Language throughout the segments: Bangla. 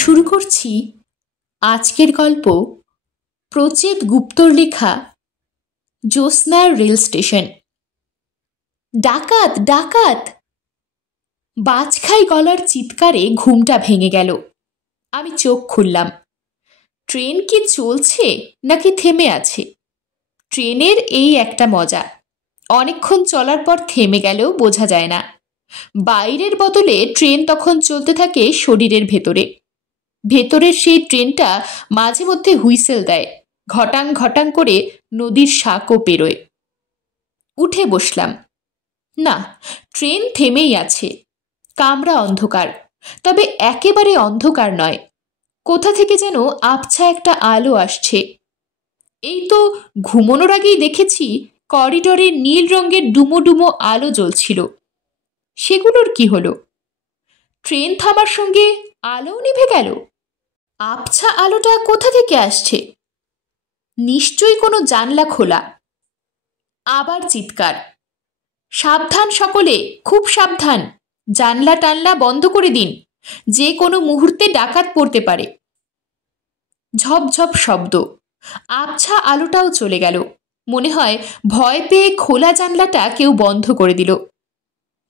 শুরু করছি আজকের গল্প প্রচেত গুপ্তর লেখা জ্যোৎস্নার রেল স্টেশন। ডাকাত ডাকাত! বাজখাই গলার চিৎকারে ঘুমটা ভেঙে গেল। আমি চোখ খুললাম। ট্রেন কি চলছে নাকি থেমে আছে? ট্রেনের এই একটা মজা, অনেকক্ষণ চলার পর থেমে গেলেও বোঝা যায় না। বাইরের বদলে ট্রেন তখন চলতে থাকে শরীরের ভেতরে। ভেতরের সেই ট্রেনটা মাঝে মধ্যে হুইসেল দেয়, ঘটাং ঘটাং করে নদীর শাকও পেরোয়। উঠে বসলাম। না, ট্রেন থেমেই আছে। কামরা অন্ধকার, তবে একেবারে অন্ধকার নয়। কোথা থেকে যেন আবছা একটা আলো আসছে। এই তো ঘুমোনোর আগেই দেখেছি করিডোরে নীল রঙের ডুমো ডুমো আলো জ্বলছিল। সেগুলোর কি হলো? ট্রেন থামার সঙ্গে আলোও নিভে গেল। আবছা আলোটা কোথা থেকে আসছে? নিশ্চয়ই কোনো জানলা খোলা। আবার চিৎকার, সাবধান সকলে, খুব সাবধান! জানলা টানলা বন্ধ করে দিন, যে কোনো মুহূর্তে ডাকাত পড়তে পারে। ঝপঝপ শব্দ, আবছা আলোটাও চলে গেল। মনে হয় ভয় পেয়ে খোলা জানলাটা কেউ বন্ধ করে দিল।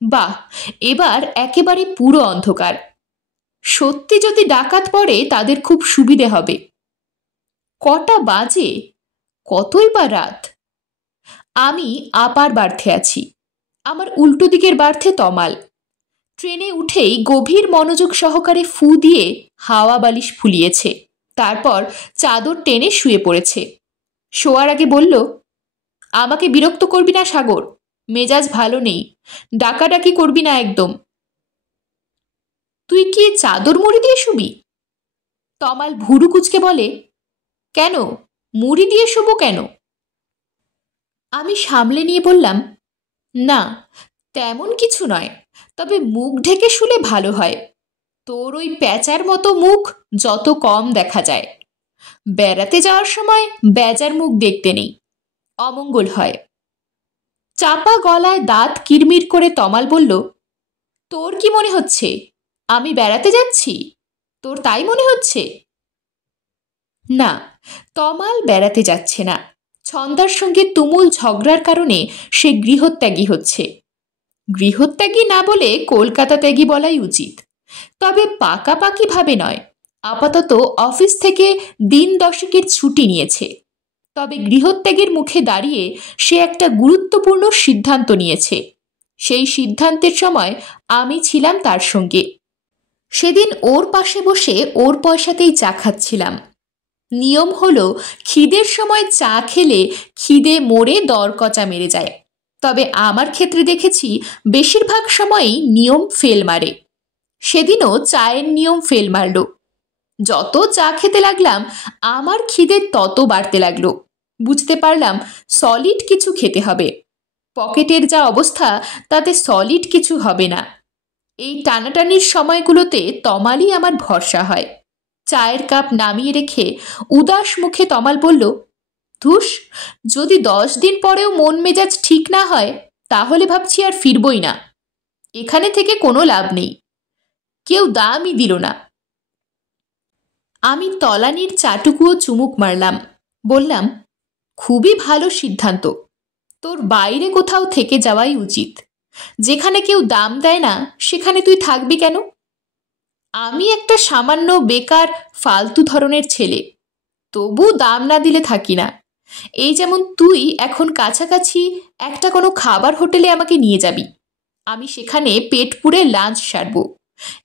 বাহ, এবার একেবারে পুরো অন্ধকার। সত্যি যদি ডাকাত পড়ে তাদের খুব সুবিধে হবে। কটা বাজে? কতই বা রাত। আমি আপার বার্থে আছি, আমার উল্টো দিকের বার্থে তমাল। ট্রেনে উঠেই গভীর মনোযোগ সহকারে ফু দিয়ে হাওয়া বালিশ ফুলিয়েছে, তারপর চাদর টেনে শুয়ে পড়েছে। শোয়ার আগে বলল, আমাকে বিরক্ত করবি না সাগর, মেজাজ ভালো নেই, ডাকাডাকি করবি না একদম। তুই কি চাদর মুড়ি দিয়ে শুবি? তমাল ভুরু কুচকে বলে, কেন, মুড়ি দিয়ে শুবো কেন? আমি সামলে নিয়ে বললাম, না তেমন কিছু নয়, তবে মুখ ঢেকে শুলে ভালো হয়। তোর ওই প্যাঁচার মতো মুখ যত কম দেখা যায়। বেড়াতে যাওয়ার সময় বেজার মুখ দেখতে নেই, অমঙ্গল হয়। চাপা গলায় দাঁত কিরমির করে তমাল বলল, তোর কি মনে হচ্ছে আমি বেড়াতে যাচ্ছি? তোর তাই মনে হচ্ছে? না, তমাল বেড়াতে যাচ্ছে না। ছন্দার সঙ্গে তুমুল ঝগড়ার কারণে সে গৃহত্যাগী হচ্ছে। গৃহত্যাগী না বলে কলকাতা ত্যাগী বলাই উচিত, তবে পাকাপাকি ভাবে নয়। আপাতত অফিস থেকে দিন 10 ছুটি নিয়েছে। তবে গৃহত্যাগের মুখে দাঁড়িয়ে সে একটা গুরুত্বপূর্ণ সিদ্ধান্ত নিয়েছে। সেই সিদ্ধান্তের সময় আমি ছিলাম তার সঙ্গে। সেদিন ওর পাশে বসে ওর পয়সাতেই চা খাচ্ছিলাম। নিয়ম হলো খিদের সময় চা খেলে খিদে মরে দরকচা মেরে যায়, তবে আমার ক্ষেত্রে দেখেছি বেশিরভাগ সময়ই নিয়ম ফেল মারে। সেদিনও চায়ের নিয়ম ফেল মারল। যত চা খেতে লাগলাম আমার খিদে তত বাড়তে লাগলো। বুঝতে পারলাম সলিড কিছু খেতে হবে। পকেটের যা অবস্থা তাতে সলিড কিছু হবে না। এই টানাটানির সময়গুলোতে তমালই আমার ভরসা হয়। চায়ের কাপ নামিয়ে রেখে উদাস মুখে তমাল বলল, ধুস, যদি 10 দিন পরেও মন মেজাজ ঠিক না হয় তাহলে ভাবছি আর ফিরবই না। এখানে থেকে কোনো লাভ নেই। কেউ দামই দিল না। আমি তলানির চাটুকুও চুমুক মারলাম। বললাম, খুবই ভালো সিদ্ধান্ত। তোর বাইরে কোথাও থেকে যাওয়াই উচিত। যেখানে কেউ দাম দেয় না সেখানে তুই থাকবি কেন? আমি একটা সামান্য বেকার ফালতু ধরনের ছেলে, তবু দাম না দিলে থাকি না। এই যেমন তুই এখন কাছাকাছি একটা কোনো খাবার হোটেলে আমাকে নিয়ে যাবি, আমি সেখানে পেট পুড়ে লাঞ্চ সারব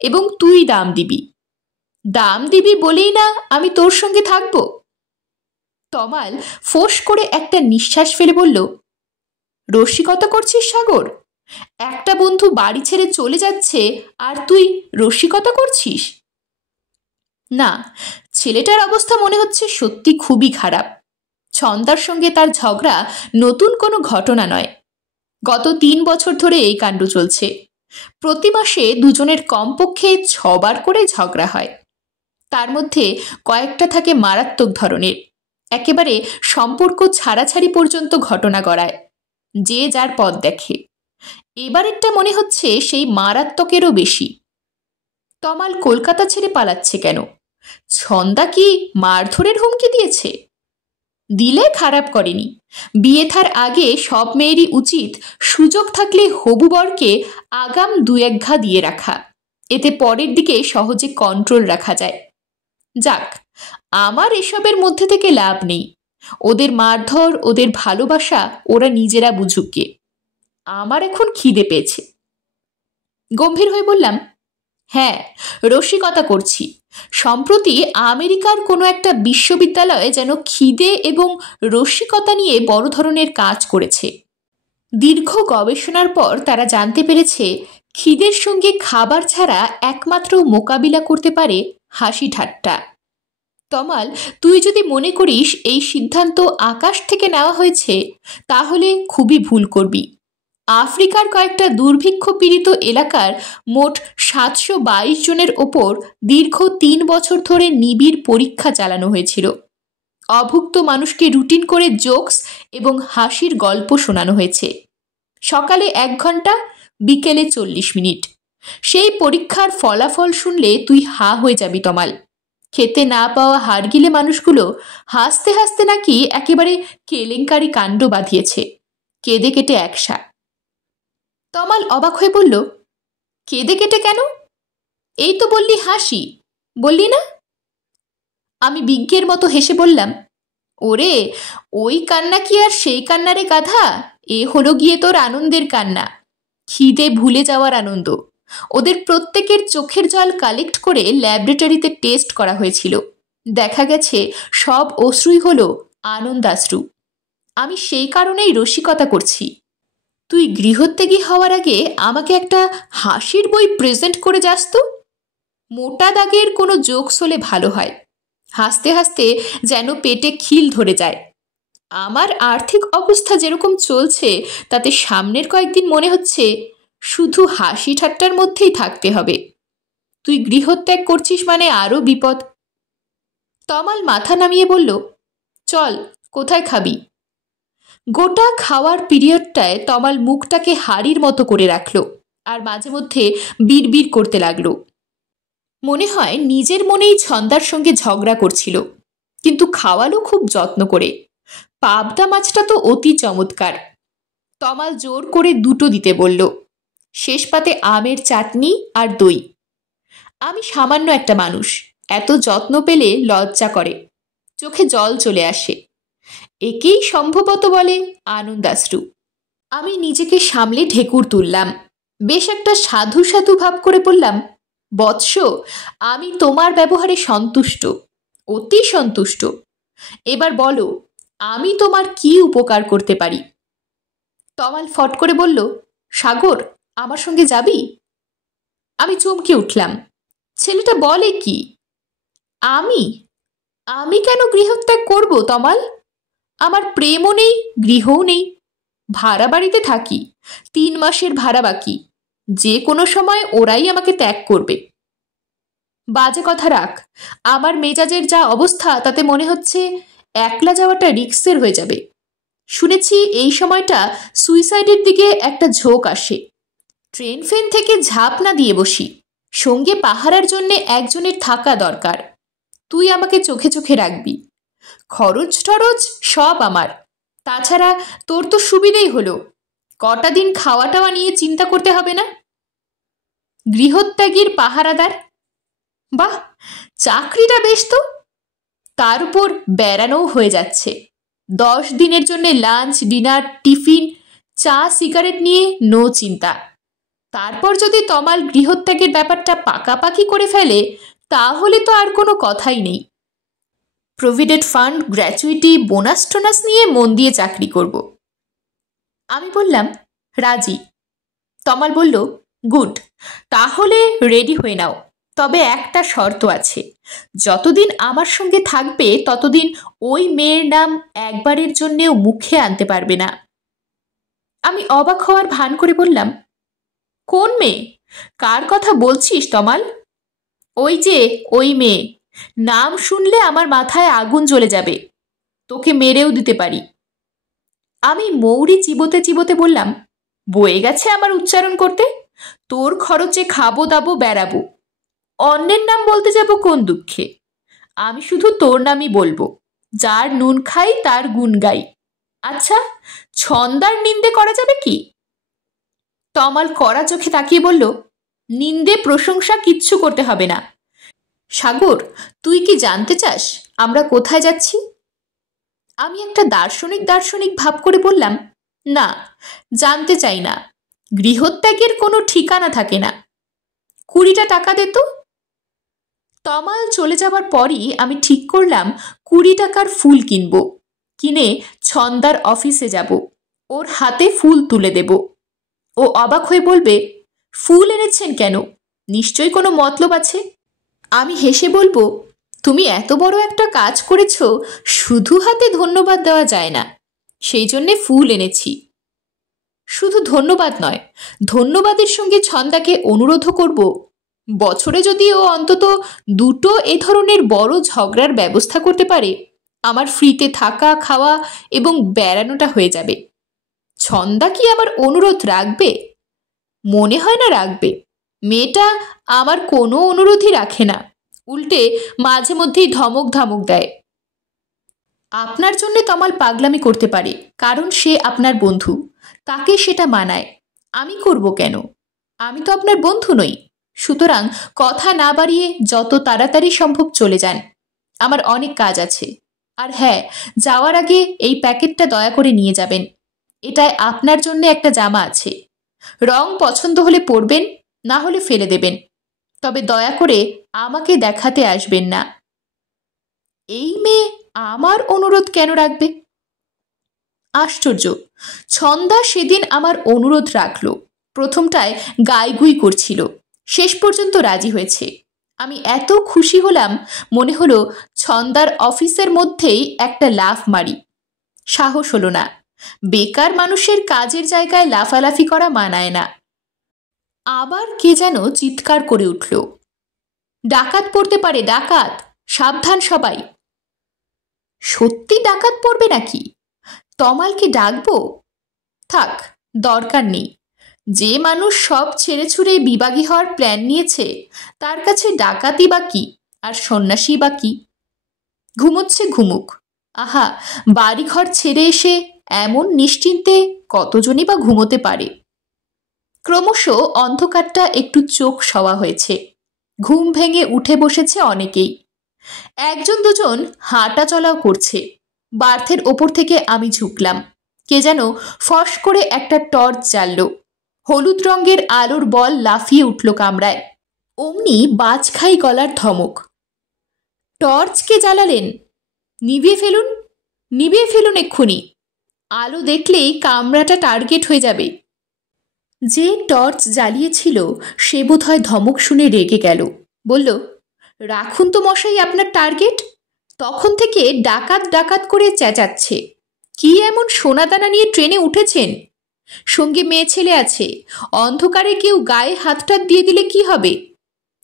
এবং তুই দাম দিবি। দাম দিবি বলেই না আমি তোর সঙ্গে থাকব। তমাল ফোঁস করে একটা নিঃশ্বাস ফেলে বলল, রসিকতা করছিস সাগর? একটা বন্ধু বাড়ি ছেড়ে চলে যাচ্ছে আর তুই রসিকতা করছিস? না, ছেলেটার অবস্থা মনে হচ্ছে সত্যি খুবই খারাপ। ছন্দার সঙ্গে তার ঝগড়া নতুন কোনো ঘটনা নয়। গত 3 বছর ধরে এই কাণ্ড চলছে। প্রতি মাসে দুজনের কমপক্ষে 6 বার করে ঝগড়া হয়। তার মধ্যে কয়েকটা থাকে মারাত্মক ধরনের, একেবারে সম্পর্ক ছাড়াছাড়ি পর্যন্ত ঘটনা গড়ায়। যে যার পথ দেখে। এবারেরটা মনে হচ্ছে সেই মারাত্মকেরও বেশি। তমাল কলকাতা ছেড়ে পালাচ্ছে কেন? ছন্দা কি মারধরের হুমকি দিয়েছে? দিলে খারাপ করেনি। বিয়ে থার আগে সব মেয়েরই উচিত সুযোগ থাকলে হবু বরকে আগাম দু এক ঘা দিয়ে রাখা, এতে পরের দিকে সহজে কন্ট্রোল রাখা যায়। যাক, আমার এসবের মধ্যে থেকে লাভ নেই। ওদের মারধর, ওদের ভালোবাসা ওরা নিজেরা বুঝুক গে। আমার এখন খিদে পেয়েছে। গম্ভীর হয়ে বললাম, হ্যাঁ, রসিকতা করছি। সম্প্রতি আমেরিকার কোনো একটা বিশ্ববিদ্যালয়ে যেন খিদে এবং রসিকতা নিয়ে বড় ধরনের কাজ করেছে। দীর্ঘ গবেষণার পর তারা জানতে পেরেছে খিদের সঙ্গে খাবার ছাড়া একমাত্র মোকাবিলা করতে পারে হাসি ঠাট্টা। তমাল, তুই যদি মনে করিস এই সিদ্ধান্ত আকাশ থেকে নেওয়া হয়েছে, তাহলে খুবই ভুল করবি। আফ্রিকার কয়েকটা দুর্ভিক্ষ পীড়িত এলাকার মোট 722 জনের ওপর দীর্ঘ 3 বছর ধরে নিবিড় পরীক্ষা চালানো হয়েছিল। অভুক্ত মানুষকে রুটিন করে জোকস এবং হাসির গল্প শোনানো হয়েছে। সকালে 1 ঘন্টা, বিকেলে 40 মিনিট। সেই পরীক্ষার ফলাফল শুনলে তুই হা হয়ে যাবি তমাল। খেতে না পাওয়া হাড়গিলে মানুষগুলো হাসতে হাসতে নাকি একেবারে কেলেঙ্কারি কাণ্ড বাঁধিয়েছে, কেঁদে কেটে একসা। তমাল অবাক হয়ে বলল, কেঁদে কেটে কেন? এই তো বললি হাসি, বললি না? আমি বিজ্ঞের মতো হেসে বললাম, ওরে, ওই কান্না কি আর সেই কান্নারে গাধা? এ হলো গিয়ে তোর আনন্দের কান্না, খিদে ভুলে যাওয়ার আনন্দ। ওদের প্রত্যেকের চোখের জল কালেক্ট করে ল্যাবরেটরিতে টেস্ট করা হয়েছিল। দেখা গেছে সব অশ্রুই হলো আনন্দাশ্রু। আমি সেই কারণেই রসিকতা করছি। তুই গৃহত্যাগী হওয়ার আগে আমাকে একটা হাসির বই প্রেজেন্ট করে যাস তো। মোটা দাগের কোনো জোকস হলে ভালো হয়, হাসতে হাসতে যেন পেটে খিল ধরে যায়। আমার আর্থিক অবস্থা যেরকম চলছে, তাতে সামনের কয়েকদিন মনে হচ্ছে শুধু হাসি ঠাট্টার মধ্যেই থাকতে হবে। তুই গৃহত্যাগ করছিস মানে আরও বিপদ। তমাল মাথা নামিয়ে বলল, চল, কোথায় খাবি? গোটা খাওয়ার পিরিয়ডটায় তমাল মুখটাকে হাড়ির মতো করে রাখল আর মাঝে মধ্যে বিড়বিড় করতে লাগলো। মনে হয় নিজের মনেই ছন্দার সঙ্গে ঝগড়া করছিল, কিন্তু খাওয়ালো খুব যত্ন করে। পাবদা মাছটা তো অতি চমৎকার। তমাল জোর করে 2টো দিতে বলল, শেষ পাতে আমের চাটনি আর দই। আমি সামান্য একটা মানুষ, এত যত্ন পেলে লজ্জা করে, চোখে জল চলে আসে। একেই সম্ভবত বলে আনন্দাশ্রু। আমি নিজেকে সামলে ঢেকুর তুললাম। বেশ একটা সাধু সাধু ভাব করে বললাম, বৎস, আমি তোমার ব্যবহারে সন্তুষ্ট, অতি সন্তুষ্ট। এবার বলো, আমি তোমার কি উপকার করতে পারি? তমাল ফট করে বলল, সাগর, আমার সঙ্গে যাবি? আমি চমকে উঠলাম। ছেলেটা বলে কি? আমি আমি কেন গৃহত্যাগ করব তমাল? আমার প্রেমও নেই, গৃহও নেই। ভাড়া বাড়িতে থাকি, 3 মাসের ভাড়া বাকি। যে কোনো সময় ওরাই আমাকে ত্যাগ করবে। বাজে কথা রাখ। আমার মেজাজের যা অবস্থা, তাতে মনে হচ্ছে একলা যাওয়াটা রিস্কের হয়ে যাবে। শুনেছি এই সময়টা সুইসাইডের দিকে একটা ঝোঁক আসে। ট্রেন ফেন থেকে ঝাঁপ না দিয়ে বসি। সঙ্গে পাহারার জন্যে একজনের থাকা দরকার। তুই আমাকে চোখে চোখে রাখবি। খরচ টরচ সব আমার। তাছাড়া তোর তো সুবিধেই হলো, কটা দিন খাওয়া টাওয়া নিয়ে চিন্তা করতে হবে না। গৃহত্যাগীর পাহারাদার, বাহ, চাকরিটা বেশ তো। তার উপর বেড়ানোও হয়ে যাচ্ছে। 10 দিনের জন্য লাঞ্চ, ডিনার, টিফিন, চা, সিগারেট নিয়ে নো চিন্তা। তারপর যদি তমাল গৃহত্যাগের ব্যাপারটা পাকাপাকি করে ফেলে, তাহলে তো আর কোনো কথাই নেই। প্রভিডেন্ট ফান্ড, গ্র্যাচুইটি, বোনাস টোনাস নিয়ে মন দিয়ে চাকরি করব। আমি বললাম, রাজি। তমাল বলল, গুড, তাহলে রেডি হয়ে নাও। তবে একটা শর্ত আছে, যতদিন আমার সঙ্গে থাকবে ততদিন ওই মেয়ের নাম একবারের জন্যেও মুখে আনতে পারবে না। আমি অবাক হওয়ার ভান করে বললাম, কোন মেয়ে? কার কথা বলছিস তমাল? ওই যে ওই মেয়ে, নাম শুনলে আমার মাথায় আগুন জ্বলে যাবে, তোকে মেরেও দিতে পারি। আমি মৌরি চিবোতে চিবোতে বললাম, বয়ে গেছে আমার উচ্চারণ করতে। তোর খরচে খাবো দাবো, বেড়াবো। অন্যের নাম বলতে যাব কোন দুঃখে? আমি শুধু তোর নামই বলবো। যার নুন খাই তার গুণ গাই। আচ্ছা, ছন্দার নিন্দে করা যাবে কি? তমাল কড়া চোখে তাকিয়ে বলল, নিন্দে প্রশংসা কিচ্ছু করতে হবে না। সাগর, তুই কি জানতে চাস আমরা কোথায় যাচ্ছি? আমি একটা দার্শনিক দার্শনিক ভাব করে বললাম, না, জানতে চাই না। গৃহত্যাগের কোনো ঠিকানা থাকে না। 20টা টাকা দে তো। তমাল চলে যাবার পরই আমি ঠিক করলাম 20 টাকার ফুল কিনব, কিনে ছন্দার অফিসে যাব, ওর হাতে ফুল তুলে দেব। ও অবাক হয়ে বলবে, ফুল এনেছেন কেন? নিশ্চয়ই কোনো মতলব আছে। আমি হেসে বলবো, তুমি এত বড় একটা কাজ করেছ, শুধু হাতে ধন্যবাদ দেওয়া যায় না, সেই জন্যে ফুল এনেছি। শুধু ধন্যবাদ নয়, ধন্যবাদের সঙ্গে ছন্দাকে অনুরোধও করব, বছরে যদি ও অন্তত 2টো এ ধরনের বড় ঝগড়ার ব্যবস্থা করতে পারে, আমার ফ্রিতে থাকা খাওয়া এবং বেড়ানোটা হয়ে যাবে। ছন্দা কি আমার অনুরোধ রাখবে? মনে হয় না রাখবে। মেয়েটা আমার কোনো অনুরোধই রাখে না, উল্টে মাঝে মধ্যেই ধমক ধমক দেয়। আপনার জন্যে তমাল পাগলামি করতে পারে, কারণ সে আপনার বন্ধু, তাকে সেটা মানায়। আমি করব কেন? আমি তো আপনার বন্ধু নই। সুতরাং কথা না বাড়িয়ে যত তাড়াতাড়ি সম্ভব চলে যান, আমার অনেক কাজ আছে। আর হ্যাঁ, যাওয়ার আগে এই প্যাকেটটা দয়া করে নিয়ে যাবেন। এটায় আপনার জন্য একটা জামা আছে, রং পছন্দ হলে পরবেন, না হলে ফেলে দেবেন, তবে দয়া করে আমাকে দেখাতে আসবেন না। এই মেয়ে আমার অনুরোধ কেন রাখবে? আশ্চর্য, ছন্দা সেদিন আমার অনুরোধ রাখল। প্রথমটায় গাইগুই করছিল, শেষ পর্যন্ত রাজি হয়েছে। আমি এত খুশি হলাম, মনে হলো ছন্দার অফিসের মধ্যেই একটা লাফ মারি। সাহস হলো না। বেকার মানুষের কাজের জায়গায় লাফালাফি করা মানায় না। আবার কে যেন চিৎকার করে উঠল, ডাকাত পড়তে পারে, ডাকাত, সাবধান সবাই। সত্যি ডাকাত পড়বে নাকি? তমালকে ডাকবো? থাক, দরকার নেই। যে মানুষ সব ছেড়ে ছুড়ে বিবাগী হওয়ার প্ল্যান নিয়েছে, তার কাছে ডাকাতি বা কি, আর সন্ন্যাসী বা কি? ঘুমোচ্ছে ঘুমুক। আহা, বাড়িঘর ছেড়ে এসে এমন নিশ্চিন্তে কতজনই বা ঘুমোতে পারে? ক্রমশ অন্ধকারটা একটু চোখ সওয়া হয়েছে। ঘুম ভেঙে উঠে বসেছে অনেকেই। একজন দুজন হাঁটা চলাও করছে। বার্থের ওপর থেকে আমি ঝুঁকলাম। কে যেন ফস করে একটা টর্চ জ্বালল। হলুদ রঙের আলোর বল লাফিয়ে উঠল কামরায়। অমনি বাজখাই গলার ধমক, টর্চ কে জ্বালালেন? নিভিয়ে ফেলুন, নিভিয়ে ফেলুন এক্ষুনি। আলো দেখলেই কামরাটা টার্গেট হয়ে যাবে। যে টর্চ জ্বালিয়েছিল সে বোধহয় ধমক শুনে রেগে গেল, বলল, রাখুন তো মশাই আপনার টার্গেট। তখন থেকে ডাকাত ডাকাত করে চেঁচাচ্ছে। কি এমন সোনাদানা নিয়ে ট্রেনে উঠেছেন? সঙ্গে মেয়ে ছেলে আছে, অন্ধকারে কেউ গায়ে হাতটা দিয়ে দিলে কি হবে?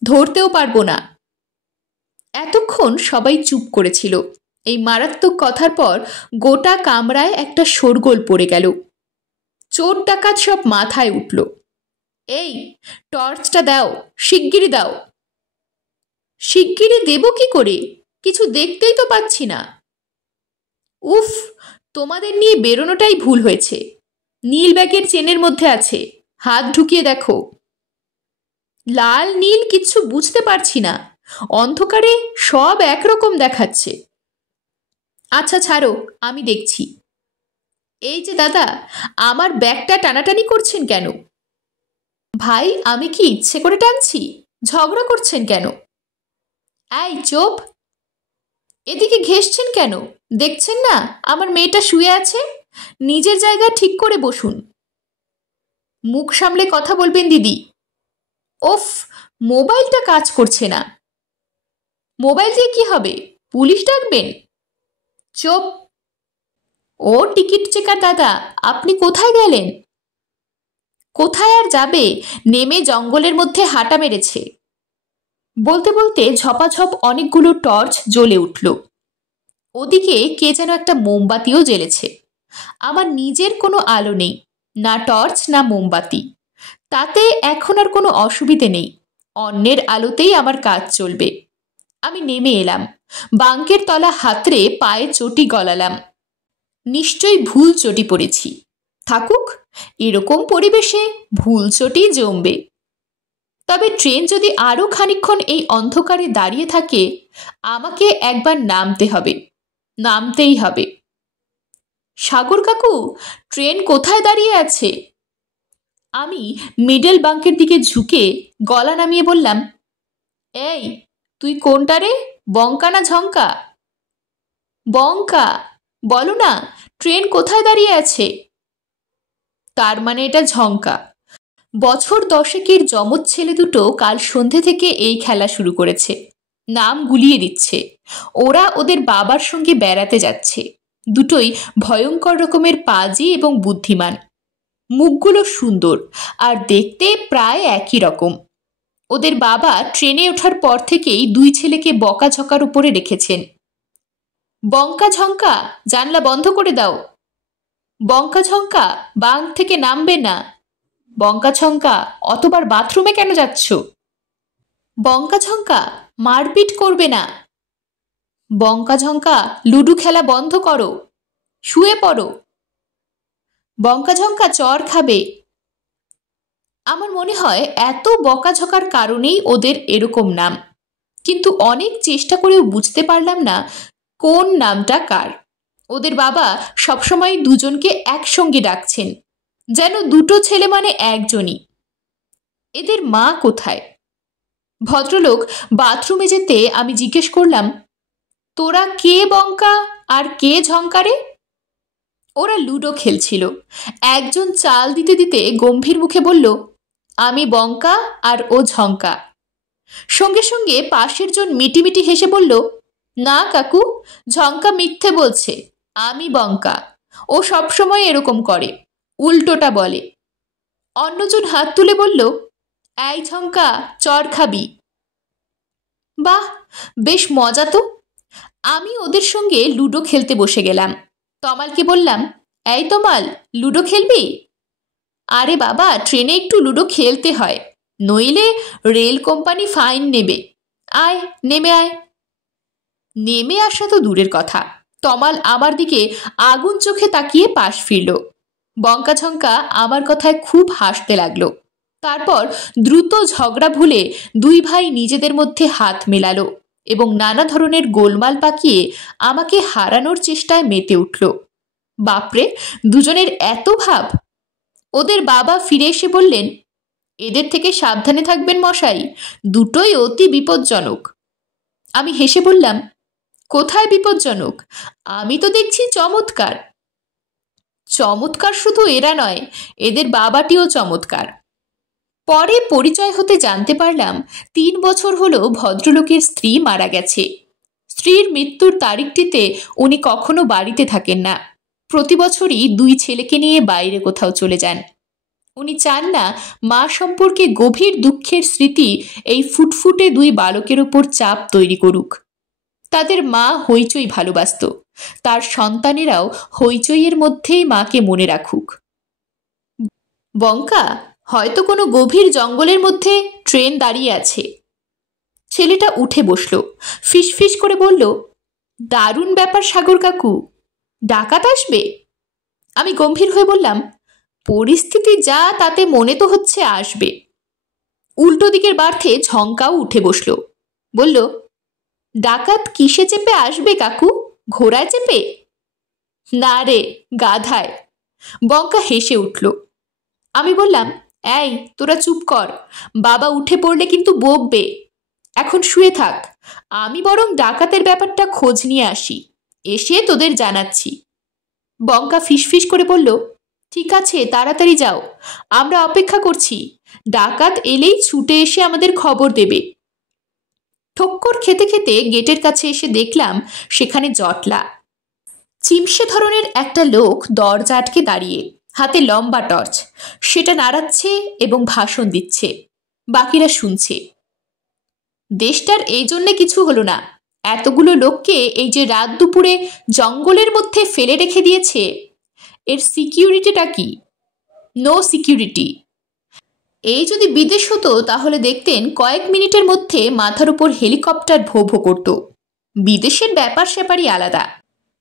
ধরতেও পারবো না। এতক্ষণ সবাই চুপ করেছিল। এই মারাত্মক কথার পর গোটা কামরায় একটা শোরগোল পড়ে গেল। চোর ডাকাত সব মাথায় উঠল। এই টর্চটা দাও, শিগগিরই দাও। শিগগিরই দেব কি করে? কিছু দেখতেই তো পাচ্ছি না। উফ, তোমাদের নিয়ে বেরোনোটাই ভুল হয়েছে। নীল ব্যাগের চেনের মধ্যে আছে, হাত ঢুকিয়ে দেখো। লাল নীল কিচ্ছু বুঝতে পারছি না, অন্ধকারে সব একরকম দেখাচ্ছে। আচ্ছা ছাড়ো, আমি দেখছি। এই যে দাদা, আমার ব্যাগটা টানাটানি করছেন কেন? ভাই, আমি কি ইচ্ছে করে টানছি? ঝগড়া করছেন কেন? এই চোপ, এদিকে ঘেঁষছেন কেন? দেখছেন না আমার মেয়েটা শুয়ে আছে? নিজের জায়গা ঠিক করে বসুন। মুখ সামলে কথা বলবেন দিদি। ওফ, মোবাইলটা কাজ করছে না। মোবাইল দিয়ে কি হবে? পুলিশ ডাকবেন? চোপ। ও টিকিট চেকার দাদা, আপনি কোথায় গেলেন? কোথায় আর যাবে, নেমে জঙ্গলের মধ্যে হাঁটা মেরেছে। বলতে বলতে ঝপাঝপ অনেকগুলো টর্চ জ্বলে উঠল। ওদিকে কে যেন একটা মোমবাতিও জ্বেলেছে। আমার নিজের কোনো আলো নেই, না টর্চ না মোমবাতি। তাতে এখন আর কোনো অসুবিধে নেই। অন্যের আলোতেই আমার কাজ চলবে। আমি নেমে এলাম, বাঙ্কের তলা হাতড়ে পায়ে চটি গলালাম। নিশ্চয়ই ভুল চটি পড়েছি। থাকুক, এরকম পরিবেশে ভুল চটি জমবে। তবে ট্রেন যদি আরও খানিকক্ষণ এই অন্ধকারে দাঁড়িয়ে থাকে, আমাকে একবার নামতে হবে, নামতেই হবে। সাগর কাকু, ট্রেন কোথায় দাঁড়িয়ে আছে? আমি মিডল বাঙ্কের দিকে ঝুঁকে গলা নামিয়ে বললাম, এই তুই কোনটা রে, বঙ্কা না ঝঙ্কা? বঙ্কা। বলো না, ট্রেন কোথায় দাঁড়িয়ে আছে? তার মানে এটা ঝঙ্কা। বছর 10 যমজ ছেলে দুটো কাল সন্ধে থেকে এই খেলা শুরু করেছে। নাম গুলিয়ে দিচ্ছে। ওরা ওদের বাবার সঙ্গে বেড়াতে যাচ্ছে। দুটোই ভয়ঙ্কর রকমের পাজি এবং বুদ্ধিমান। মুখগুলো সুন্দর আর দেখতে প্রায় একই রকম। ওদের বাবা ট্রেনে ওঠার পর থেকেই দুই ছেলেকে বকাঝকার উপরে রেখেছেন। বঙ্কা ঝঙ্কা, জানলা বন্ধ করে দাও। বঙ্কা ঝঙ্কা, বাঙ্ক থেকে নামবে না। বঙ্কা ঝঙ্কা, অতবার বাথরুমে কেন যাচ্ছ? বঙ্কা ঝঙ্কা, মারপিট করবে না। বঙ্কা ঝঙ্কা, লুডু খেলা বন্ধ করো, শুয়ে পড়ো। বঙ্কা ঝঙ্কা চর খাবে। আমার মনে হয় এত বকাঝকার কারণেই ওদের এরকম নাম, কিন্তু অনেক চেষ্টা করেও বুঝতে পারলাম না কোন নামটা কার। ওদের বাবা সবসময় দুজনকে একসঙ্গে ডাকছেন, যেন দুটো ছেলে মানে একজনই। এদের মা কোথায়? ভদ্রলোক বাথরুমে যেতে আমি জিজ্ঞেস করলাম, তোরা কে বঙ্কা আর কে ঝঙ্কারে? ওরা লুডো খেলছিল। একজন চাল দিতে দিতে গম্ভীর মুখে বলল, আমি বঙ্কা আর ও ঝঙ্কা। সঙ্গে সঙ্গে পাশের জন মিটিমিটি হেসে বলল, না কাকু, ঝঙ্কা মিথ্যে বলছে, আমি বঙ্কা। ও সবসময় এরকম করে, উল্টোটা বলে। অন্যজন হাত তুলে বলল, এই ঝঙ্কা, চর খাবি। বাহ, বেশ মজা তো। আমি ওদের সঙ্গে লুডো খেলতে বসে গেলাম। তমালকে বললাম, এই তমাল, লুডো খেলবি? আরে বাবা, ট্রেনে একটু লুডো খেলতে হয়, নইলে রেল কোম্পানি ফাইন নেবে। আয়, নেমে আয়। নেমে আসা তো দূরের কথা, তমাল আমার দিকে আগুন চোখে তাকিয়ে পাশ ফিরল। বঙ্কা ঝঙ্কা আমার কথায় খুব হাসতে লাগলো। তারপর দ্রুত ঝগড়া ভুলে দুই ভাই নিজেদের মধ্যে হাত মেলালো এবং নানা ধরনের গোলমাল পাকিয়ে আমাকে হারানোর চেষ্টায় মেতে উঠল। বাপরে, দুজনের এত ভাব! ওদের বাবা ফিরে এসে বললেন, এদের থেকে সাবধানে থাকবেন মশাই, দুটোই অতি বিপজ্জনক। আমি হেসে বললাম, কোথায় বিপজ্জনক? আমি তো দেখছি চমৎকার। চমৎকার শুধু এরা নয়, এদের বাবাটিও চমৎকার। পরে পরিচয় হতে জানতে পারলাম 3 বছর হলো ভদ্রলোকের স্ত্রী মারা গেছে। স্ত্রীর মৃত্যুর তারিখটিতে উনি কখনো বাড়িতে থাকেন না। প্রতি বছরই 2 ছেলেকে নিয়ে বাইরে কোথাও চলে যান। উনি চান না মা সম্পর্কে গভীর দুঃখের স্মৃতি এই ফুটফুটে 2 বালকের ওপর চাপ তৈরি করুক। তাদের মা হইচই ভালোবাসত, তার সন্তানেরাও হইচইয়ের মধ্যেই মাকে মনে রাখুক। বঙ্কা, হয়তো কোনো গভীর জঙ্গলের মধ্যে ট্রেন দাঁড়িয়ে আছে। ছেলেটা উঠে বসল, ফিসফিস করে বলল, দারুণ ব্যাপার সাগর কাকু, ডাকাত আসবে? আমি গম্ভীর হয়ে বললাম, পরিস্থিতি যা তাতে মনে তো হচ্ছে আসবে। উল্টো দিকের বার্থে ঝঙ্কাও উঠে বসল, বলল, ডাকাত কিসে চেপে আসবে কাকু? ঘোড়ায় চেপে? না রে, গাধায়। বঙ্কা হেসে উঠল। আমি বললাম, এই তোরা চুপ কর, বাবা উঠে পড়লে কিন্তু বকবে। এখন শুয়ে থাক, আমি বরং ডাকাতের ব্যাপারটা খোঁজ নিয়ে আসি, এসে তোদের জানাচ্ছি। বঙ্কা ফিসফিস করে বলল, ঠিক আছে, তাড়াতাড়ি যাও, আমরা অপেক্ষা করছি, ডাকাত এলেই ছুটে এসে আমাদের খবর দেবে। ঠক্কর খেতে খেতে গেটের কাছে এসে দেখলাম সেখানে জটলা। চিমসে ধরনের একটা লোক দরজা আটকে দাঁড়িয়ে, হাতে লম্বা টর্চ, সেটা নাড়াচ্ছে এবং ভাষণ দিচ্ছে। বাকিরা শুনছে। দেশটার এই জন্যে কিছু হলো না, এতগুলো লোককে এই যে রাত দুপুরে জঙ্গলের মধ্যে ফেলে রেখে দিয়েছে, এর সিকিউরিটিটা কি? No security. এই যদি বিদেশ হতো তাহলে দেখতেন কয়েক মিনিটের মধ্যে মাথার উপর হেলিকপ্টার ভো ভো করত। বিদেশের ব্যাপার স্যাপারই আলাদা।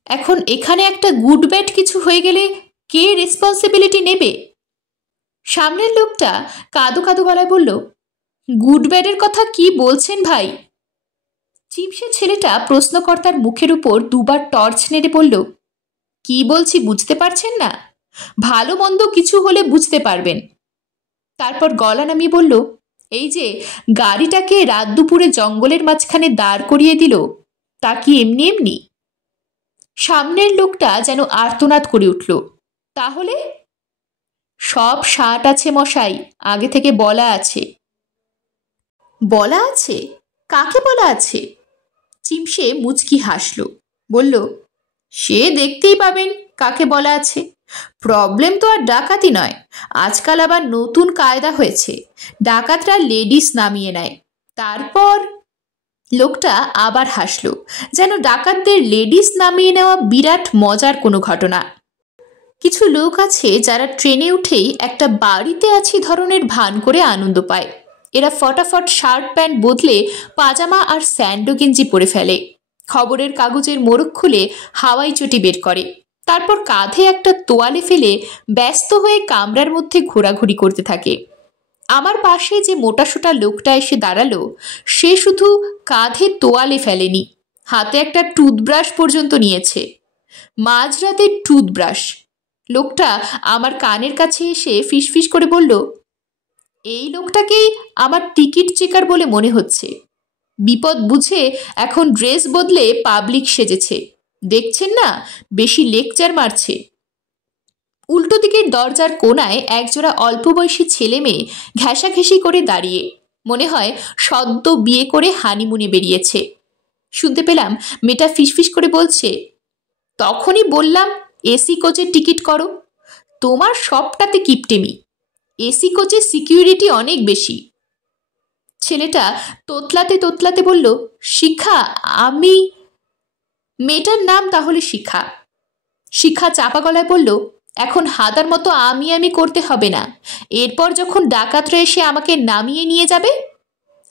এখন এখানে একটা গুড ব্যাড কিছু হয়ে গেলে কে রেসপন্সিবিলিটি নেবে? সামনের লোকটা কাঁদো কাঁদো গলায় বলল, গুড ব্যাডের কথা কি বলছেন ভাই? চিমসে ছেলেটা প্রশ্নকর্তার মুখের উপর দুবার টর্চ নেড়ে বলল, কি বলছি বুঝতে পারছেন না? ভালো মন্দ কিছু হলে বুঝতে পারবেন। তারপর গলা নামিয়ে বলল, এই যে গাড়িটাকে রাত দুপুরে জঙ্গলের মাঝখানে দাঁড় করিয়ে দিল, তা কি এমনি এমনি? সামনের লোকটা যেন আর্তনাদ করে উঠল, তাহলে? সব ষাট আছে মশাই, আগে থেকে বলা আছে। বলা আছে? কাকে বলা আছে? চিমসে মুচকি হাসল, বলল, সে দেখতেই পাবেন কাকে বলা আছে। প্রবলেম তো আর ডাকাতি নয়, আজকাল আবার নতুন কায়দা হয়েছে, ডাকাতরা লেডিস নামিয়ে নেয়। তারপর লোকটা আবার হাসল, যেন ডাকাতদের লেডিস নামিয়ে নেওয়া বিরাট মজার কোনো ঘটনা। কিছু লোক আছে যারা ট্রেনে উঠেই একটা বাড়িতে আছি ধরনের ভান করে আনন্দ পায়। এরা ফটাফট শার্ট প্যান্ট বদলে পাজামা আর স্যান্ডো গেঞ্জি পরে ফেলে, খবরের কাগজের মোড়ক খুলে হাওয়াই চটি বের করে, তারপর কাঁধে একটা তোয়ালে ফেলে ব্যস্ত হয়ে কামরার মধ্যে ঘোরাঘুরি করতে থাকে। আমার পাশে যে মোটাসোটা লোকটা এসে দাঁড়ালো, সে শুধু কাঁধে তোয়ালে ফেলেনি, হাতে একটা টুথব্রাশ পর্যন্ত নিয়েছে। মাঝরাতে টুথব্রাশ! লোকটা আমার কানের কাছে এসে ফিসফিস করে বলল, এই লোকটাকেই আমার টিকিট চেকার বলে মনে হচ্ছে। বিপদ বুঝে এখন ড্রেস বদলে পাবলিক সেজেছে, দেখছেন না বেশি লেকচার মারছে। উল্টো দিকের দরজার কোনায় একজোড়া অল্প বয়সী ছেলে মেয়ে ঘেঁষাঘেঁষি করে দাঁড়িয়ে, মনে হয় সদ্য বিয়ে করে হানিমুনে বেরিয়েছে। শুনতে পেলাম মেয়েটা ফিসফিস করে বলছে, তখনই বললাম এসি কোচের টিকিট করো। তোমার সবটাতে কিপটেমি, এসি কোচে সিকিউরিটি অনেক বেশি। ছেলেটা তোতলাতে তোতলাতে বলল, শিখা, আমি। মেয়েটার নাম তাহলে শিখা। শিখা চাপা গলায় বলল, এখন হাদার মতো আমি আমি করতে হবে না। এরপর যখন ডাকাতরা এসে আমাকে নামিয়ে নিয়ে যাবে,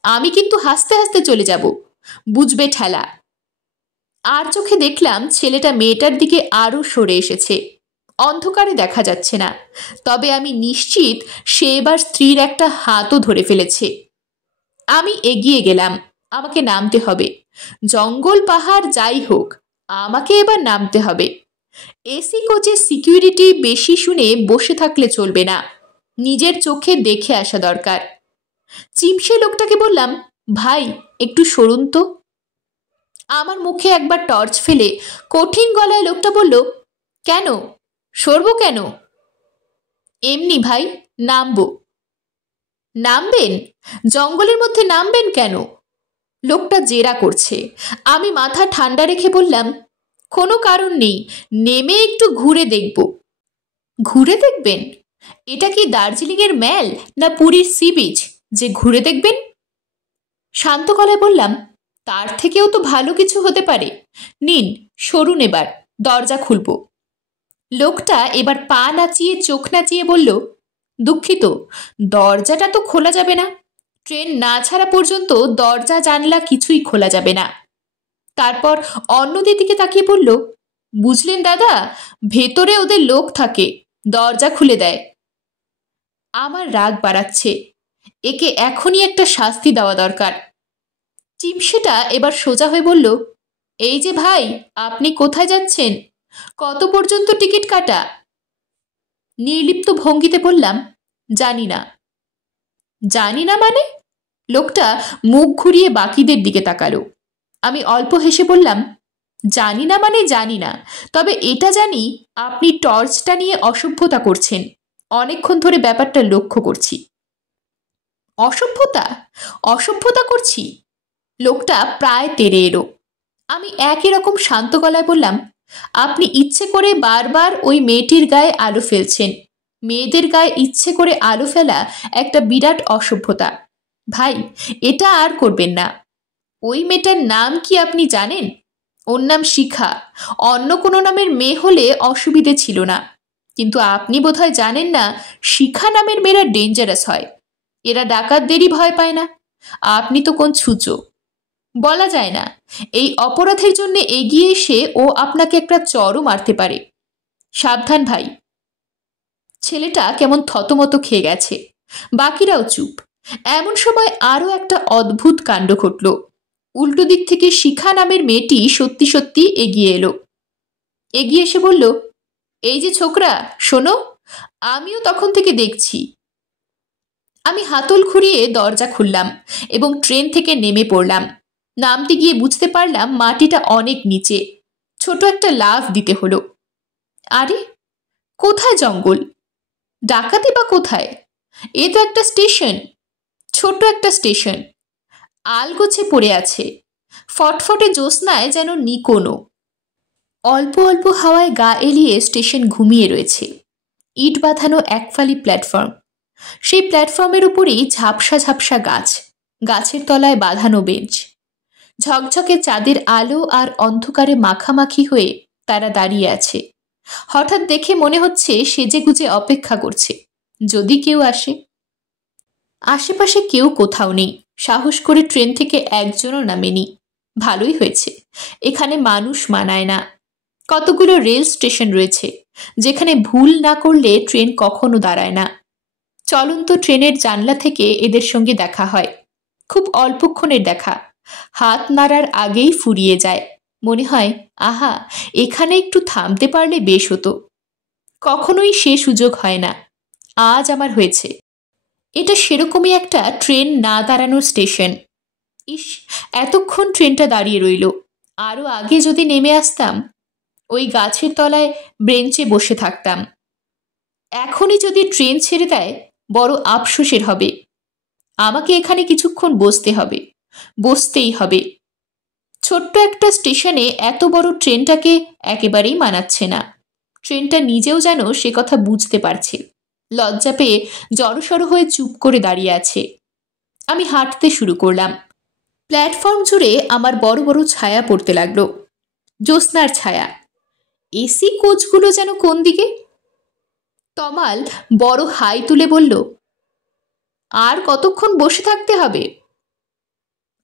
আমি কিন্তু হাসতে হাসতে চলে যাব, বুঝবে ঠেলা। আর চোখে দেখলাম ছেলেটা মেয়েটার দিকে আরও সরে এসেছে। অন্ধকারে দেখা যাচ্ছে না, তবে আমি নিশ্চিত সে এবার স্ত্রীর একটা হাতও ধরে ফেলেছে। আমি এগিয়ে গেলাম, আমাকে নামতে হবে। জঙ্গল পাহাড় যাই হোক, আমাকে এবার নামতে হবে। এসি কোচে সিকিউরিটি বেশি শুনে বসে থাকলে চলবে না, নিজের চোখে দেখে আসা দরকার। চিমসে লোকটাকে বললাম, ভাই একটু সরুন তো। আমার মুখে একবার টর্চ ফেলে কঠিন গলায় লোকটা বলল, কেন সরবো কেন? এমনি ভাই, নামবো। নামবেন? জঙ্গলের মধ্যে নামবেন কেন? লোকটা জেরা করছে। আমি মাথা ঠান্ডা রেখে বললাম, কোনো কারণ নেই, নেমে একটু ঘুরে দেখব। ঘুরে দেখবেন? এটা কি দার্জিলিংয়ের ম্যাল না পুরীর সি বিচ যে ঘুরে দেখবেন? শান্ত গলায় বললাম, তার থেকেও তো ভালো কিছু হতে পারে। নিন সরুন, এবার দরজা খুলব। লোকটা এবার পা নাচিয়ে চোখ নাচিয়ে বলল, দুঃখিত, দরজাটা তো খোলা যাবে না। ট্রেন না ছাড়া পর্যন্ত দরজা জানলা কিছুই খোলা যাবে না। তারপর অন্যদের দিকে তাকিয়ে বলল, বুঝলেন দাদা, ভেতরে ওদের লোক থাকে, দরজা খুলে দেয়। আমার রাগ বাড়াচ্ছে, একে এখনই একটা শাস্তি দেওয়া দরকার। চিমসেটা এবার সোজা হয়ে বলল, এই যে ভাই, আপনি কোথায় যাচ্ছেন? কত পর্যন্ত টিকিট কাটা? নির্লিপ্ত ভঙ্গিতে বললাম, জানি না। জানি না মানে? লোকটা মুখ ঘুরিয়ে বাকিদের দিকে তাকালো। আমি অল্প হেসে বললাম, জানি না মানে জানি না, তবে এটা জানি আপনি টর্চটা নিয়ে অসভ্যতা করছেন। অনেকক্ষণ ধরে ব্যাপারটা লক্ষ্য করছি। অসভ্যতা? অসভ্যতা করছি? লোকটা প্রায় তেড়ে এলো। আমি একই রকম শান্ত গলায় বললাম, আপনি ইচ্ছে করে বারবার ওই মেয়েটির গায়ে আলো ফেলছেন। মেয়েদের গায়ে ইচ্ছে করে আলো ফেলা একটা বিরাট অসভ্যতা। ভাই, এটা আর করবেন না। ওই মেয়েটার নাম কি আপনি জানেন? ওর নাম শিখা। অন্য কোনো নামের মেয়ে হলে অসুবিধে ছিল না, কিন্তু আপনি বোধহয় জানেন না শিখা নামের মেয়েরা ডেঞ্জারাস হয়। এরা ডাকাতদেরই ভয় পায় না, আপনি তো কোন ছুঁচো। বলা যায় না, এই অপরাধের জন্য এগিয়ে এসে ও আপনাকে একটা চড়ও মারতে পারে। সাবধান ভাই। ছেলেটা কেমন থতমত খেয়ে গেছে, বাকিরাও চুপ। এমন সময় আরও একটা অদ্ভুত কাণ্ড ঘটল। উল্টো দিক থেকে শিখা নামের মেয়েটি সত্যি সত্যি এগিয়ে এলো। এগিয়ে এসে বলল, এই যে ছোকরা, শোনো, আমিও তখন থেকে দেখছি। আমি হাতল ঘুরিয়ে দরজা খুললাম এবং ট্রেন থেকে নেমে পড়লাম। নামতে গিয়ে বুঝতে পারলাম মাটিটা অনেক নিচে। ছোট একটা লাফ দিতে হলো। আরে, কোথায় জঙ্গল? ডাকাতি বা কোথায়? এ তো একটা স্টেশন, ছোট্ট একটা স্টেশন। আলগোছে পড়ে আছে, ফটফটে জ্যোৎস্নায় যেন নিকোনো। অল্প অল্প হাওয়ায় গা এলিয়ে স্টেশন ঘুমিয়ে রয়েছে। ইট বাঁধানো একফালি প্ল্যাটফর্ম। সেই প্ল্যাটফর্মের উপরেই ঝাপসা ঝাপসা গাছ, গাছের তলায় বাঁধানো বেঞ্চ। ঝকঝকে চাঁদের আলো আর অন্ধকারে মাখামাখি হয়ে তারা দাঁড়িয়ে আছে। হঠাৎ দেখে মনে হচ্ছে সেজেগুজে অপেক্ষা করছে, যদি কেউ আসে। আশেপাশে কেউ কোথাও নেই। সাহস করে ট্রেন থেকে একজনও নামেনি। ভালোই হয়েছে, এখানে মানুষ মানায় না। কতগুলো রেল স্টেশন রয়েছে যেখানে ভুল না করলে ট্রেন কখনো দাঁড়ায় না। চলন্ত ট্রেনের জানলা থেকে এদের সঙ্গে দেখা হয়। খুব অল্পক্ষণের দেখা, হাত নাড়ার আগেই ফুরিয়ে যায়। মনে হয়, আহা, এখানে একটু থামতে পারলে বেশ হতো। কখনোই সে সুযোগ হয় না। আজ আমার হয়েছে। এটা সেরকমই একটা ট্রেন না দাঁড়ানোর স্টেশন। ইস, এতক্ষণ ট্রেনটা দাঁড়িয়ে রইল। আরও আগে যদি নেমে আসতাম, ওই গাছের তলায় বেঞ্চে বসে থাকতাম। এখনই যদি ট্রেন ছেড়ে দেয়, বড় আফসোসের হবে। আমাকে এখানে কিছুক্ষণ বসতে হবে, বসতেই হবে। ছোট্ট একটা স্টেশনে এত বড় ট্রেনটাকে একেবারেই মানাচ্ছে না। ট্রেনটা নিজেও যেন সে কথা বুঝতে পারছে। লজ্জা পেয়ে জড়সড় হয়ে চুপ করে দাঁড়িয়ে আছে। আমি হাঁটতে শুরু করলাম। প্ল্যাটফর্ম জুড়ে আমার বড় বড় ছায়া পড়তে লাগলো, জ্যোৎস্নার ছায়া। এসি কোচগুলো যেন কোন দিকে। তমাল বড় হাই তুলে বলল, আর কতক্ষণ বসে থাকতে হবে?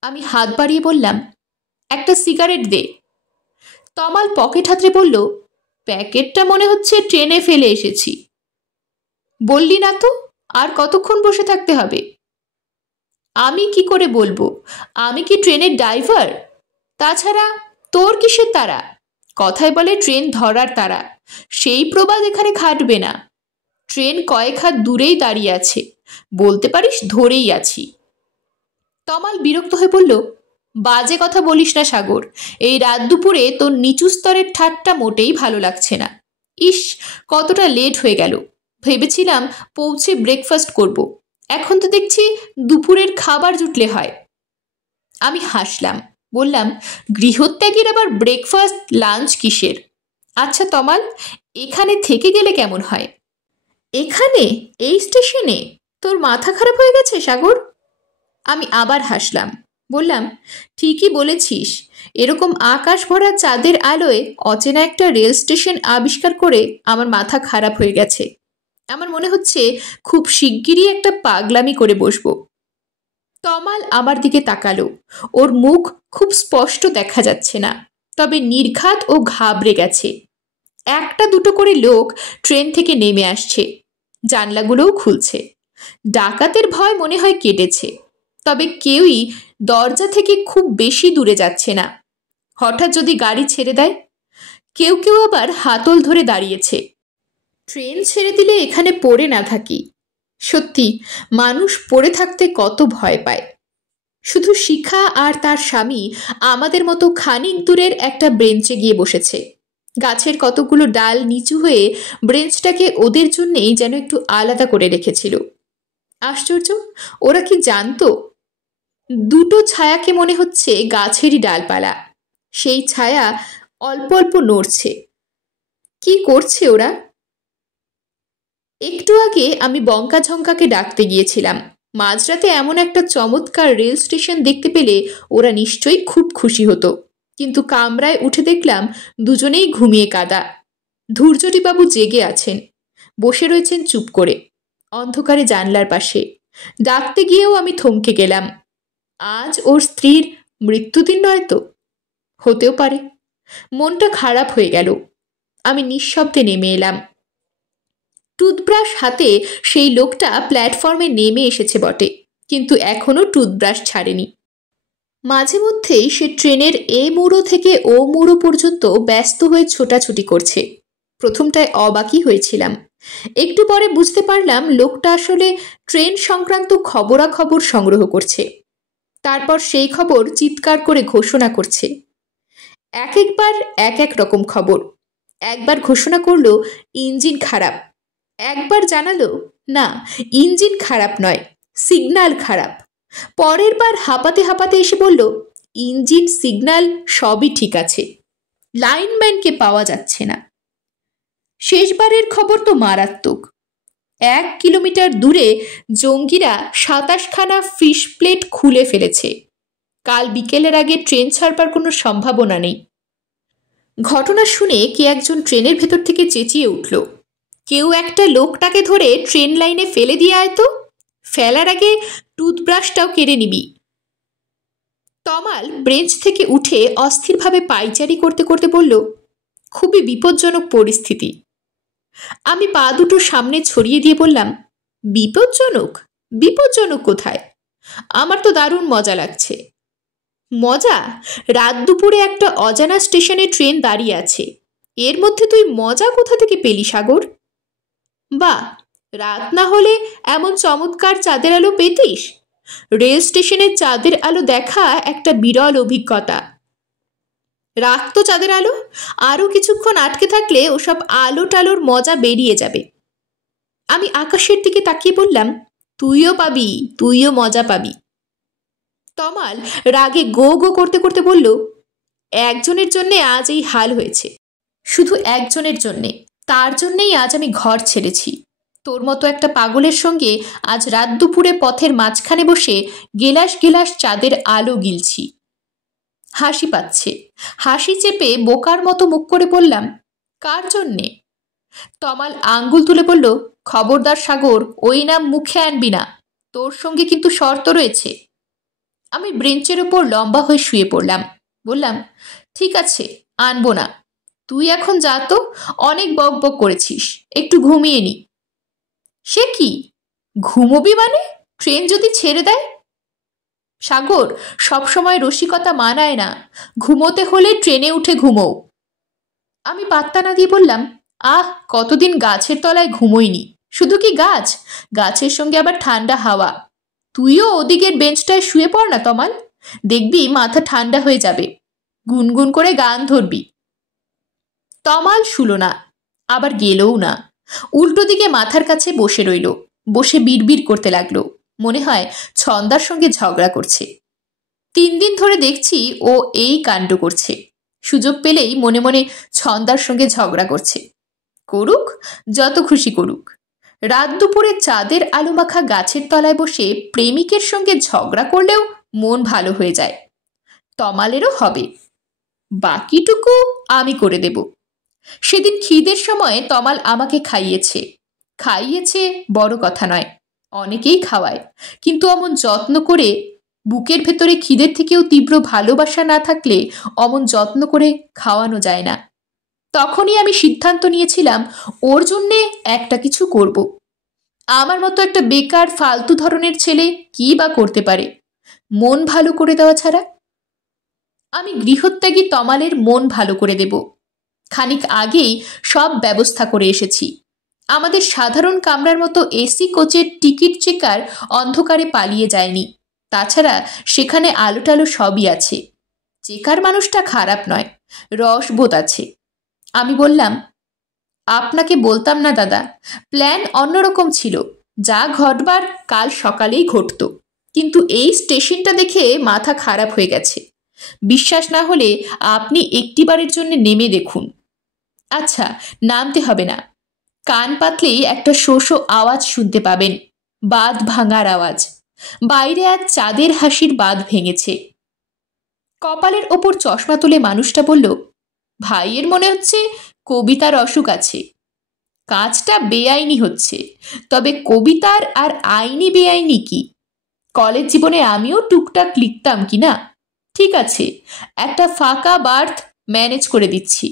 আমি হাত বাড়িয়ে বললাম, একটা সিগারেট দে। তমাল পকেট হাতড়ে বলল, প্যাকেটটা মনে হচ্ছে ট্রেনে ফেলে এসেছি। বললি না তো আর কতক্ষণ বসে থাকতে হবে? আমি কি করে বলবো? আমি কি ট্রেনের ড্রাইভার? তাছাড়া তোর কিসের তাড়া? কথায় বলে ট্রেন ধরার তাড়া, সেই প্রবাদ এখানে খাটবে না। ট্রেন কয়েক হাত দূরেই দাঁড়িয়ে আছে, বলতে পারিস ধরেই আছি। তমাল বিরক্ত হয়ে বলল, বাজে কথা বলিস না সাগর। এই রাত দুপুরে তোর নিচু স্তরের ঠাট্টা মোটেই ভালো লাগছে না। ইস, কতটা লেট হয়ে গেল। ভেবেছিলাম পৌঁছে ব্রেকফাস্ট করব, এখন তো দেখছি দুপুরের খাবার জুটলে হয়। আমি হাসলাম, বললাম, গৃহত্যাগীর আবার ব্রেকফাস্ট লাঞ্চ কিসের? আচ্ছা তমাল, এখানে থেকে গেলে কেমন হয়? এখানে, এই স্টেশনে? তোর মাথা খারাপ হয়ে গেছে সাগর? আমি আবার হাসলাম, বললাম, ঠিকই বলেছিস। এরকম আকাশ ভরা চাঁদের আলোয় অচেনা একটা রেল স্টেশন আবিষ্কার করে আমার মাথা খারাপ হয়ে গেছে। আমার মনে হচ্ছে খুব শিগগিরই একটা পাগলামি করে বসবো। তমাল আমার দিকে তাকালো। ওর মুখ খুব স্পষ্ট দেখা যাচ্ছে না, তবে নির্ঘাত ও ঘাবড়ে গেছে। একটা দুটো করে লোক ট্রেন থেকে নেমে আসছে, জানলাগুলোও খুলছে। ডাকাতের ভয় মনে হয় কেটেছে, তবে কেউই দরজা থেকে খুব বেশি দূরে যাচ্ছে না। হঠাৎ যদি গাড়ি ছেড়ে দেয়? কেউ কেউ আবার হাতল ধরে দাঁড়িয়েছে। ট্রেন ছেড়ে দিলে এখানে পড়ে না থাকি। সত্যি, মানুষ পড়ে থাকতে কত ভয় পায়। শুধু শিখা আর তার স্বামী আমাদের মতো খানিক দূরের একটা বেঞ্চে গিয়ে বসেছে। গাছের কতগুলো ডাল নিচু হয়ে বেঞ্চটাকে ওদের জন্যেই যেন একটু আলাদা করে রেখেছিল। আশ্চর্য, ওরা কি জানতো? দুটো ছায়াকে মনে হচ্ছে গাছেরই ডালপালা। সেই ছায়া অল্প অল্প নড়ছে। কি করছে ওরা? একটু আগে আমি বঙ্কা ঝঙ্কাকে ডাকতে গিয়েছিলাম। মাঝরাতে এমন একটা চমৎকার রেল স্টেশন দেখতে পেলে ওরা নিশ্চয়ই খুব খুশি হতো। কিন্তু কামরায় উঠে দেখলাম দুজনেই ঘুমিয়ে কাদা। ধূর্যটিবাবু জেগে আছেন, বসে রয়েছেন চুপ করে অন্ধকারে জানলার পাশে। ডাকতে গিয়েও আমি থমকে গেলাম। আজ ওর স্ত্রীর মৃত্যুদিন নয় তো? হতেও পারে। মনটা খারাপ হয়ে গেল। আমি নিঃশব্দে নেমে এলাম। টুথব্রাশ হাতে সেই লোকটা প্ল্যাটফর্মে নেমে এসেছে বটে, কিন্তু এখনো টুথব্রাশ ছাড়েনি। মাঝে মধ্যেই সে ট্রেনের এ মুড়ো থেকে ও মুড়ো পর্যন্ত ব্যস্ত হয়ে ছোটাছুটি করছে। প্রথমটায় অবাকই হয়েছিলাম, একটু পরে বুঝতে পারলাম লোকটা আসলে ট্রেন সংক্রান্ত খবরাখবর সংগ্রহ করছে। তারপর সেই খবর চিৎকার করে ঘোষণা করছে। একবার এক এক রকম খবর। একবার ঘোষণা করলো ইঞ্জিন খারাপ, একবার জানালো না ইঞ্জিন খারাপ নয়, সিগন্যাল খারাপ। পরের বার হাঁপাতে হাঁপাতে এসে বলল ইঞ্জিন সিগন্যাল সবই ঠিক আছে, লাইনম্যানকে পাওয়া যাচ্ছে না। শেষবারের খবর তো মারাত্মক। 1 কিলোমিটার দূরে জঙ্গিরা 27খানা ফিশ প্লেট খুলে ফেলেছে। কাল বিকেলের আগে ট্রেন ছাড়বার কোনো সম্ভাবনা নেই। ঘটনা শুনে কে একজন ট্রেনের ভেতর থেকে চেঁচিয়ে উঠল, কেউ একটা লোকটাকে ধরে ট্রেন লাইনে ফেলে দিয়ে আয় তো, ফেলার আগে টুথব্রাশটাও কেড়ে নিবি। তমাল ব্রেঞ্চ থেকে উঠে অস্থিরভাবে পায়চারি করতে করতে বলল, খুবই বিপজ্জনক পরিস্থিতি। আমি পা দুটো সামনে ছড়িয়ে দিয়ে বললাম, বিপজ্জনক? বিপজ্জনক কোথায়? আমার তো দারুণ মজা লাগছে। মজা? রাত দুপুরে একটা অজানা স্টেশনে ট্রেন দাঁড়িয়ে আছে, এর মধ্যে তুই মজা কোথা থেকে পেলি সাগর? বাহ, রাত না হলে এমন চমৎকার চাঁদের আলো পেতিস? রেল স্টেশনের চাঁদের আলো দেখা একটা বিরল অভিজ্ঞতা। রাখ তো চাঁদের আলো, আরও কিছুক্ষণ আটকে থাকলে ওসব আলো টালোর মজা বেরিয়ে যাবে। আমি আকাশের দিকে তাকিয়ে বললাম, তুইও পাবি, তুইও মজা পাবি। তমাল রাগে গো গো করতে করতে বলল, একজনের জন্যে আজ এই হাল হয়েছে, শুধু একজনের জন্যে, তার জন্যেই আজ আমি ঘর ছেড়েছি। তোর মতো একটা পাগলের সঙ্গে আজ রাত দুপুরে পথের মাঝখানে বসে গেলাস গেলাস চাঁদের আলো গিলছি। হাসি পাচ্ছে। হাসি চেপে বোকার মতো মুখ করে বললাম, কার জন্যে? তমাল আঙ্গুল তুলে বলল, খবরদার সাগর, ওই নাম মুখে আনবি না, তোর সঙ্গে কিন্তু শর্ত রয়েছে। আমি ব্রেঞ্চের ওপর লম্বা হয়ে শুয়ে পড়লাম। বললাম, ঠিক আছে, আনবো না। তুই এখন যা তো, অনেক বক বক করেছিস, একটু ঘুমিয়ে নি। সে কি, ঘুমোবি মানে? ট্রেন যদি ছেড়ে দেয়? সাগর, সবসময় রসিকতা মানায় না, ঘুমোতে হলে ট্রেনে উঠে ঘুমোও। আমি পাত্তা না দিয়ে বললাম, আহ, কতদিন গাছের তলায় ঘুমোইনি। শুধু কি গাছ, গাছের সঙ্গে আবার ঠান্ডা হাওয়া। তুইও ওদিকের বেঞ্চটায় শুয়ে পড় না তমাল, দেখবি মাথা ঠান্ডা হয়ে যাবে, গুনগুন করে গান ধরবি। তমাল শুলো না, আবার গেলও না, উল্টো দিকে মাথার কাছে বসে রইল। বসে বিড়বিড় করতে লাগলো, মনে হয় ছন্দার সঙ্গে ঝগড়া করছে। 3 দিন ধরে দেখছি ও এই কাণ্ড করছে, সুযোগ পেলেই মনে মনে ছন্দার সঙ্গে ঝগড়া করছে। করুক, যত খুশি করুক। রাত দুপুরে চাঁদের আলো মাখা গাছের তলায় বসে প্রেমিকের সঙ্গে ঝগড়া করলেও মন ভালো হয়ে যায়। তমালেরও হবে, বাকিটুকু আমি করে দেব। সেদিন খিদের সময় তমাল আমাকে খাইয়েছে। খাইয়েছে বড় কথা নয়, অনেকেই খাওয়ায়, কিন্তু অমন যত্ন করে, বুকের ভেতরে খিদের থেকেও তীব্র ভালোবাসা না থাকলে অমন যত্ন করে খাওয়ানো যায় না। তখনই আমি সিদ্ধান্ত নিয়েছিলাম ওর জন্যে একটা কিছু করব। আমার মতো একটা বেকার ফালতু ধরনের ছেলে কি বা করতে পারে মন ভালো করে দেওয়া ছাড়া? আমি গৃহত্যাগী তমালের মন ভালো করে দেব। খানিক আগেই সব ব্যবস্থা করে এসেছি। আমাদের সাধারণ কামরার মতো এসি কোচের টিকিট চেকার অন্ধকারে পালিয়ে যায়নি। তাছাড়া সেখানে আলো টালো সবই আছে। চেকার মানুষটা খারাপ নয়, রসবোধ আছে। আমি বললাম, আপনাকে বলতাম না দাদা, প্ল্যান অন্যরকম ছিল, যা ঘটবার কাল সকালেই ঘটত, কিন্তু এই স্টেশনটা দেখে মাথা খারাপ হয়ে গেছে। বিশ্বাস না হলে আপনি একটিবারের জন্য নেমে দেখুন। আচ্ছা, নামতে হবে না, কান পাতলেই একটা শো শো আওয়াজ শুনতে পাবেন, বাঁধ ভাঙার আওয়াজ। বাইরে আজ চাঁদের হাসির বাঁধ ভেঙেছে। কপালের ওপর চশমা তুলে মানুষটা বলল, ভাইয়ের মনে হচ্ছে কবিতার অসুখ আছে। কাজটা বেআইনি হচ্ছে, তবে কবিতার আর আইনি বেআইনি কি? কলেজ জীবনে আমিও টুকটাক লিখতাম কি না। ঠিক আছে, একটা ফাঁকা বার্থ ম্যানেজ করে দিচ্ছি।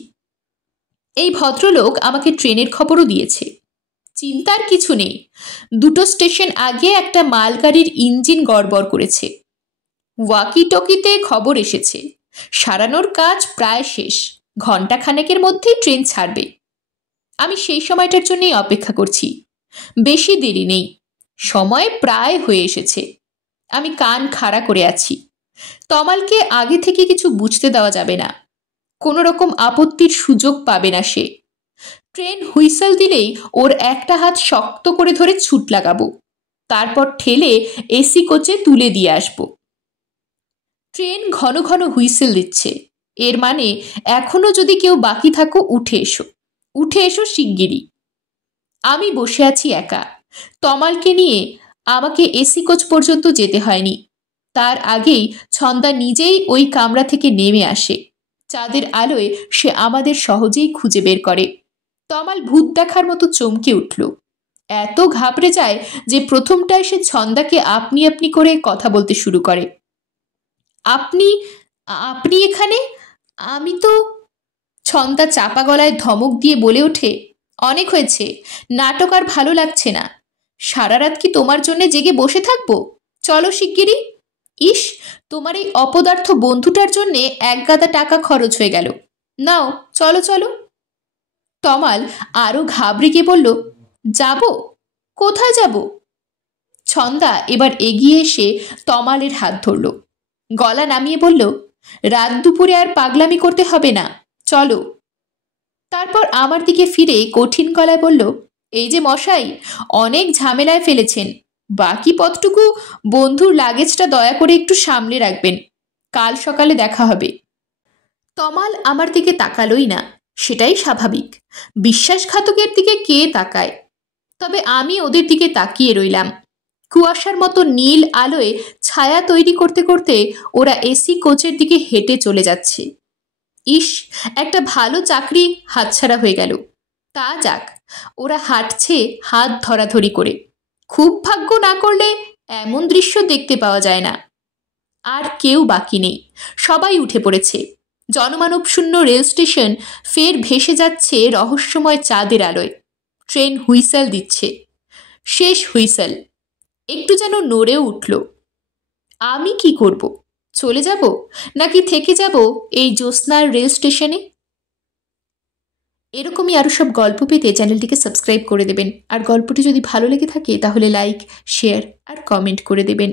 এই ভদ্রলোক আমাকে ট্রেনের খবরও দিয়েছে। চিন্তার কিছু নেই, 2 স্টেশন আগে একটা মালগাড়ির ইঞ্জিন গড়বড় করেছে। ওয়াকি টকিতে খবর এসেছে, সারানোর কাজ প্রায় শেষ, ঘণ্টাখানেকের মধ্যেই ট্রেন ছাড়বে। আমি সেই সময়টার জন্যই অপেক্ষা করছি। বেশি দেরি নেই, সময় প্রায় হয়ে এসেছে। আমি কান খাড়া করে আছি। তমালকে আগে থেকে কিছু বুঝতে দেওয়া যাবে না, কোনো রকম আপত্তির সুযোগ পাবে না সে। ট্রেন হুইসেল দিলেই ওর একটা হাত শক্ত করে ধরে ছুট লাগাবো, তারপর ঠেলে এসি কোচে তুলে দিয়ে আসব। ট্রেন ঘন ঘন হুইসেল দিচ্ছে, এর মানে এখনো যদি কেউ বাকি থাকো উঠে এসো, উঠে এসো শিগগিরই। আমি বসে আছি একা। তমালকে নিয়ে আমাকে এসি কোচ পর্যন্ত যেতে হয়নি। তার আগেই ছন্দা নিজেই ওই কামরা থেকে নেমে আসে। চাঁদের আলোয় সে আমাদের সহজেই খুঁজে বের করে। তমাল ভূত দেখার মতো চমকে উঠল, এত ঘাবড়ে যায় যে প্রথমটায় সে ছন্দাকে আপনি আপনি করে কথা বলতে শুরু করে। আপনি আপনি এখানে? আমি তো। ছন্দা চাপা গলায় ধমক দিয়ে বলে ওঠে, অনেক হয়েছে, নাটক আর ভালো লাগছে না। সারা রাত কি তোমার জন্য জেগে বসে থাকবো? চলো শিগগিরই। ইস, তোমার এই অপদার্থ বন্ধুটার জন্যে 1 গাদা টাকা খরচ হয়ে গেল। নাও চলো চলো। তমাল আরো ঘাবড়ে গিয়ে বলল, যাব? কোথায় যাব? ছন্দা এবার এগিয়ে এসে তমালের হাত ধরল, গলা নামিয়ে বলল, রাত দুপুরে আর পাগলামি করতে হবে না, চলো। তারপর আমার দিকে ফিরে কঠিন গলায় বলল, এই যে মশাই, অনেক ঝামেলায় ফেলেছেন, বাকি পথটুকু বন্ধুর লাগেজটা দয়া করে একটু সামলে রাখবেন, কাল সকালে দেখা হবে। তমাল আমার দিকে তাকালোই না, সেটাই স্বাভাবিক। বিশ্বাসঘাতকের দিকে কে তাকায়? তবে আমি ওদের দিকে তাকিয়ে রইলাম। কুয়াশার মতো নীল আলোয় ছায়া তৈরি করতে করতে ওরা এসি কোচের দিকে হেঁটে চলে যাচ্ছে। ইস, একটা ভালো চাকরি হাতছাড়া হয়ে গেল। তা যাক, ওরা হাঁটছে হাত ধরাধরি করে। খুব ভাগ্য না করলে এমন দৃশ্য দেখতে পাওয়া যায় না। আর কেউ বাকি নেই, সবাই উঠে পড়েছে। জনমানবশূন্য রেল স্টেশন ফের ভেসে যাচ্ছে রহস্যময় চাঁদের আলোয়। ট্রেন হুইসেল দিচ্ছে, শেষ হুইসেল। একটু যেন নড়েও উঠল। আমি কি করব? চলে যাব নাকি থেকে যাব এই জ্যোৎস্নার রেল স্টেশনে? এরকমই আরও সব গল্প পেতে চ্যানেলটিকে সাবস্ক্রাইব করে দেবেন। আর গল্পটি যদি ভালো লেগে থাকে তাহলে লাইক, শেয়ার আর কমেন্ট করে দেবেন।